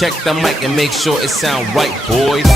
Check the mic and make sure it sound right, boys.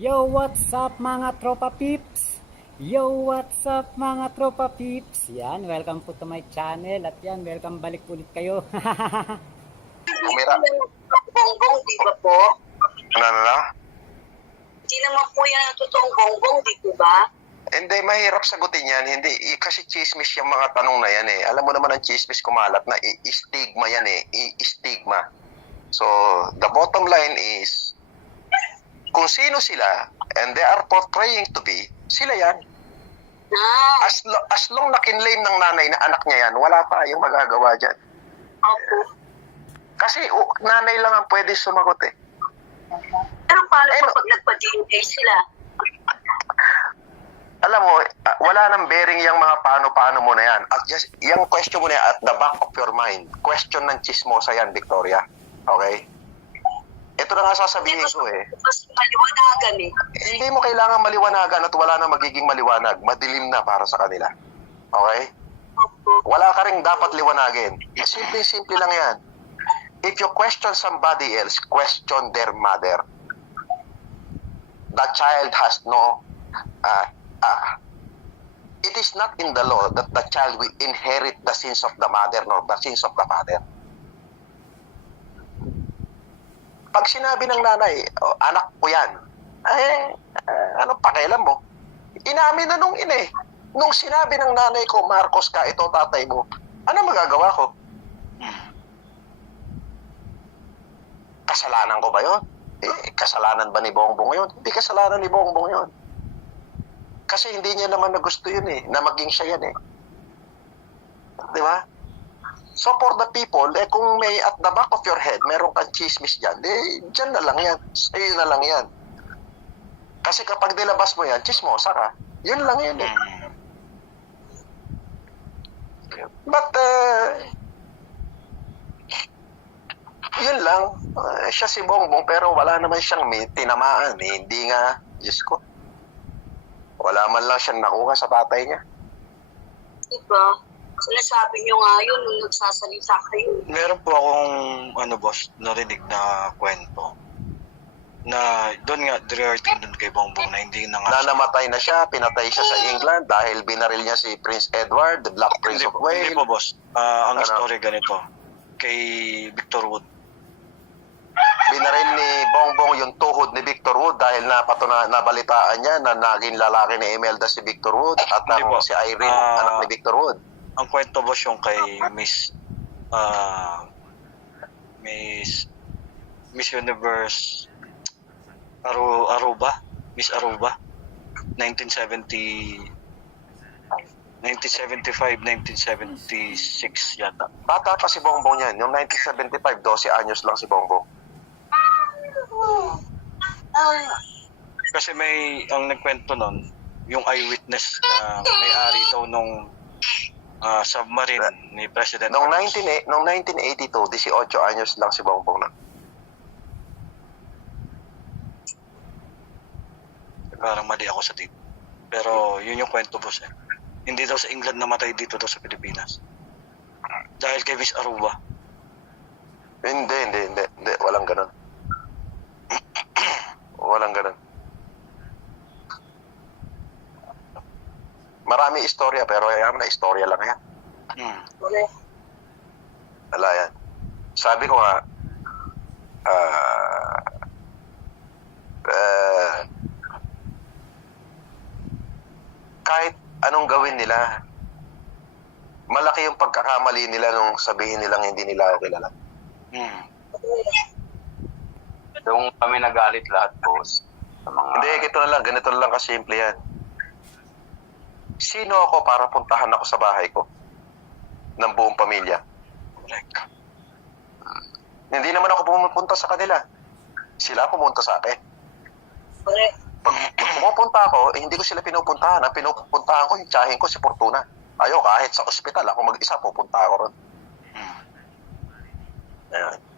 Yo, what's up mga tropa peeps? Yo, what's up mga tropa peeps? Yan, welcome po to my channel. At yan, welcome balik ulit kayo. Umira. Bongbong, di ba po? Ano? Hindi naman po yan ang totoong bongbong, di po ba? Hindi, mahirap sagutin yan. Hindi, kasi chismis yung mga tanong na yan eh. Alam mo naman ang chismis kumalat na stigma yan eh. Stigma. So, the bottom line is, kung sino sila, and they are portraying to be, sila yan. Ah, As long na kinlaim ng nanay na anak niya yan, wala pa yung magagawa dyan. opo. Kasi nanay lang ang pwede sumagot eh. Pero paano po pag nagpa-DNA sila? Alam mo, wala nang bearing yung mga paano-paano mo na yan. At just, yung question mo na yan at the back of your mind. Question ng chismosa yan, Victoria. Okay? Ito na nga sasabihin ko eh. Mas maliwanagan eh. Hindi mo kailangan maliwanagan at wala na magiging maliwanag. Madilim na para sa kanila. Okay? Opo. Wala ka rin dapat liwanagin. Simple-simple lang yan. If you question somebody else, question their mother. The child has no... it is not in the law that the child will inherit the sins of the mother nor the sins of the father. Pag sinabi ng nanay, oh, anak ko yan, anong pakialam mo? Inamin na nung ina eh. Nung sinabi ng nanay ko, Marcos ka, ito tatay mo, ano magagawa ko? Kasalanan ko ba yun? Kasalanan ba ni Bongbong yun? Hindi kasalanan ni Bongbong yun. Kasi hindi niya naman na gusto yun eh, na maging siya yan eh. Di ba? So for the people, kung may at the back of your head, meron kang chismis dyan, dyan na lang yan. Sa'yo na lang yan. Kasi kapag nilabas mo yan, chismosa ka. Yun lang yun eh. But, yun lang. Siya si Bongbong, pero wala naman siyang tinamaan eh. Hindi nga, Diyos ko. Wala man lang siyang nakuha sa tatay niya. Diba? Sinasabi nyo nga yun nung nagsasalita kayo. Meron po akong, boss, narinig na kwento na doon nga, regarding doon kay Bongbong na hindi na nga... Na namatay na siya, pinatay siya sa England dahil binaril niya si Prince Edward, the Black Prince of Wales. Hindi po, boss. Ang Ano? story ganito, kay Victor Wood. Binaril ni Bongbong yung tuhod ni Victor Wood dahil nabalitaan niya na naging lalaki ni Imelda si Victor Wood at Hindi po. si Irene, anak ni Victor Wood. Ang kwento, boss, yung kay Miss Universe Aruba, Miss Aruba, 1975, 1976 yata. Bata pa si Bongbong yan. Yung 1975, 12 anyos lang si Bongbong. Kasi ang nagkwento nun, yung eyewitness na may-ari daw nung submarine ni President Noong Marcos. 1982, 18 anyos lang si Bongbong na. Parang mali ako sa date. Pero yun yung kwento, boss eh. Hindi daw sa England namatay, dito daw sa Pilipinas. Dahil kay Miss Aruba. Hindi. Walang ganun. Walang ganun. Marami istorya, pero yaman na istorya lang yan. Okay. Wala yan. Sabi ko nga, kahit anong gawin nila, malaki yung pagkakamali nila nung sabihin nilang hindi nila ako kilala. Doon kami nagalit lahat, boss. Sa mga... Hindi, ganito na lang kasimple yan. Sino ako para puntahan ako sa bahay ko? Ng buong pamilya. Correct. Hindi naman ako pumupunta sa kanila. Sila pumunta sa akin. Correct. Pag pumupunta ako, hindi ko sila pinupuntahan. Ang pinupuntahan ko, yung tiyahin ko si Fortuna. Kahit sa ospital, ako mag-isa, pupunta ako ron. Ayan.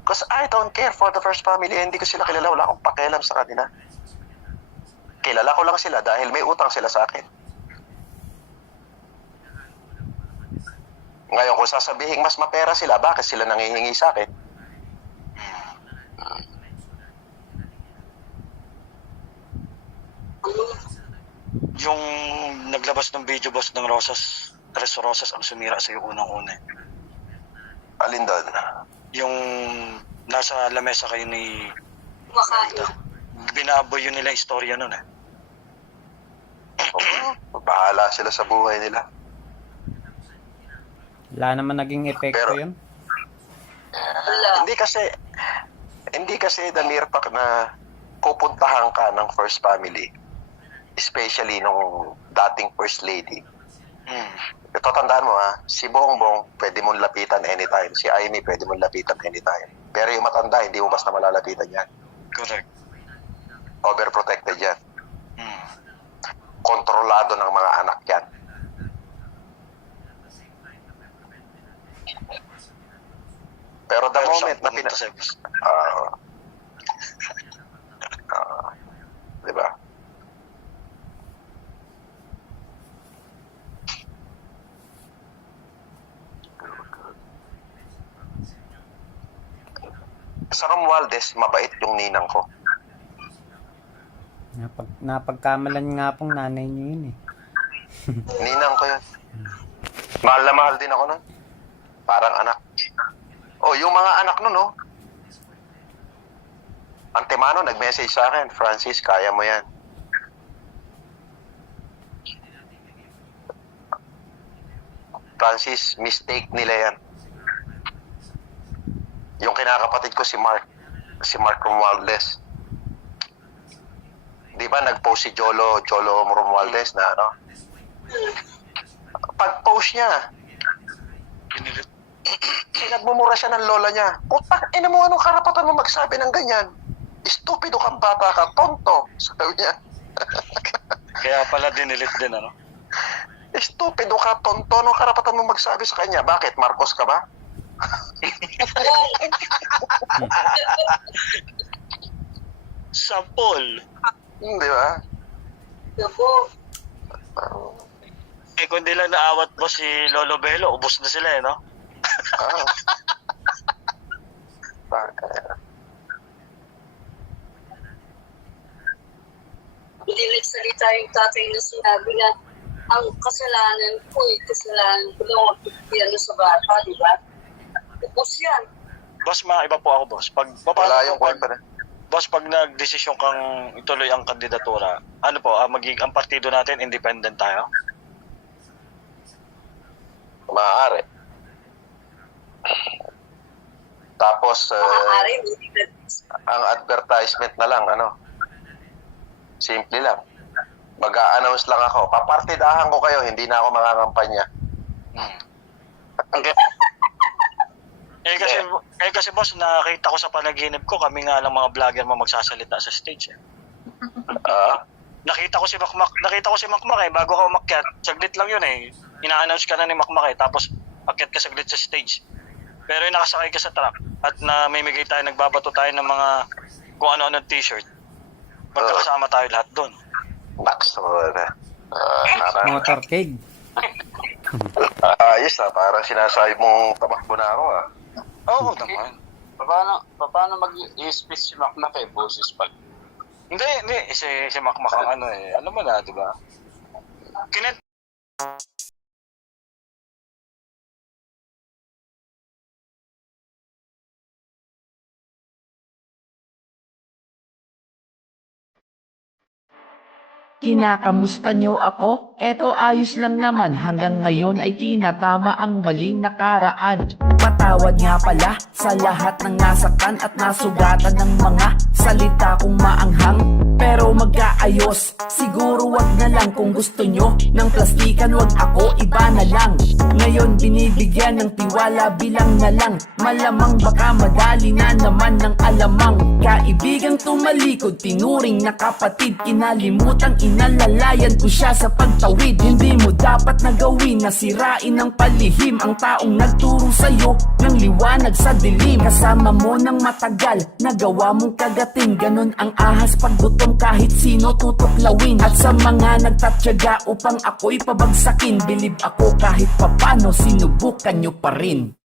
Because I don't care for the first family. Hindi ko sila kilala. Wala akong pakialam sa kanila. Kilala ko lang sila dahil may utang sila sa akin. Ngayon, kung sasabihin mas mapera sila, bakit sila nangihingi sa akin? Yung naglabas ng video, boss, ng Rosas, Tres Rosas ang sumira sa iyo unang-una. Alin doon? Yung nasa lamesa kayo ni Kumakain. binaboy yun nila istorya nun eh. Bahala sila sa buhay nila. Wala naman naging epekto Pero- yun. Wala. Hindi kasi the mere fact na pupuntahan ka ng first family, especially nung dating first lady. Ito, tandaan mo ha, si Bongbong pwede mong lapitan anytime, si Amy pwede mong lapitan anytime. Pero yung matanda, hindi mo basta malalapitan yan. Correct. Overprotected yan. Kontrolado ng mga anak yan. Pero the Pero moment na pumunta sa'yo, boss. Di ba? Sa Romualdez, mabait yung ninang ko. Napagkamalan nga pong nanay niyo yun eh. Ninang ko yun. Mahal na mahal din ako nun. Parang anak. Oh, yung mga anak nun, no? Antemano, nag-message sa akin, Francis, kaya mo yan. Francis, mistake nila yan. Yung kinakapatid ko si Mark Romualdez. Di ba nag-post si Jolo Romualdez na ano? Pag-post niya, pinagmumura siya ng lola niya. Putang ina mo, anong karapatan mo magsabi ng ganyan? Estupido kang bata ka, tonto. Sabi niya. Kaya pala dinilit din, ano? Estupido ka, tonto. Anong karapatan mo magsabi sa kanya? Bakit? Marcos ka ba? Sampol. Di ba? Gabo. Eh, kung di lang naawat mo si Lolo Bello, ubos na sila eh, no? Ah. Hindi nagsalita yung tatay na sinabi na ang kasalanan ko lang magpipiyano sa bata, di ba? Tapos yan. Boss, mga iba po ako, boss. Wala yung kwento na. Boss, pag nagdesisyon kang ituloy ang kandidatura, ano po, ang partido natin, independent tayo? Maaari. Tapos, Maaari, hindi na. ang advertisement na lang, ano? Simple lang. Mag-a-announce lang ako. Papartidahan ko kayo, hindi na ako makakampanya. Okay. Kasi boss, nakita ko sa panaginip ko, kami nga lang mga vlogger mo magsasalita sa stage. Eh. Nakita ko si Makmak eh, bago ka umakyat, saglit lang yun eh. Ina-announce ka na ni Makmak eh, tapos akyat ka saglit sa stage. Pero yung nakasakay ka sa truck at namimigay tayo, nagbabato tayo ng mga kung ano-ano t-shirt. Magkakasama tayo lahat doon. Naks naman. Motorcade. Ayos ah, parang sinasabi mong tamakbo na ako ah. Oo naman. Paano mag-i-speech si Makmak eh, boses pa? Hindi. Si Makmak ang ano eh. Ano mo na, di ba? Kinakamusta niyo ako? Eto ayos lang naman, hanggang ngayon ay tinatama ang maling nakaraan. Patawad nga pala sa lahat ng nasaktan at nasugatan ng mga salita kong maanghang. Pero magkaayos, siguro wag na lang kung gusto nyo ng plastikan, wag ako, iba na lang. Ngayon binibigyan ng tiwala bilang na lang, malamang baka madali na naman ng alamang. Kaibigang tumalikod, tinuring na kapatid, kinalimutang inalalayan ko siya sa pagtawid. Hindi mo dapat na gawin na sirain ng palihim ang taong nagturo sa'yo ng liwanag sa dilim. Kasama mo ng matagal, nagawa mong kagating, ganun ang ahas pag gutom kong kahit sino tutuklawin. At sa mga nagtatyaga upang ako'y pabagsakin, bilib ako kahit papano sinubukan nyo pa rin.